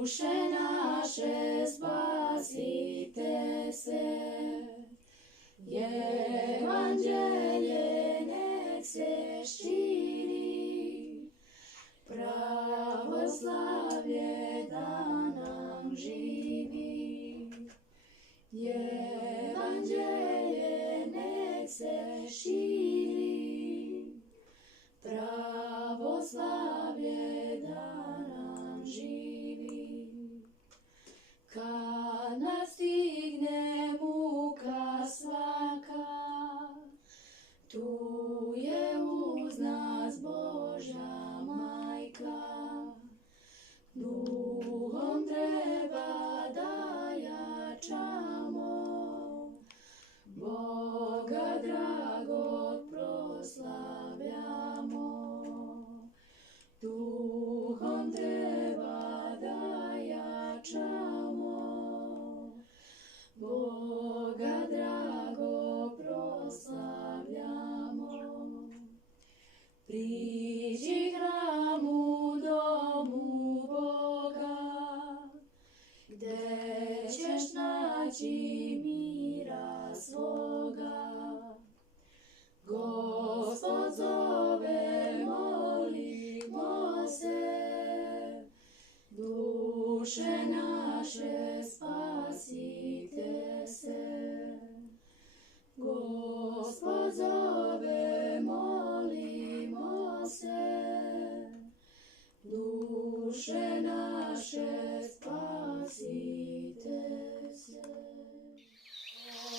Duše naše spasite se, Evanđelje nek se širi, pravoslavlje da nam živi. Evanđelje nek se širi, pravoslavlje da nam živi. Kad nastigne muka svaka, tu je uz nas Bog.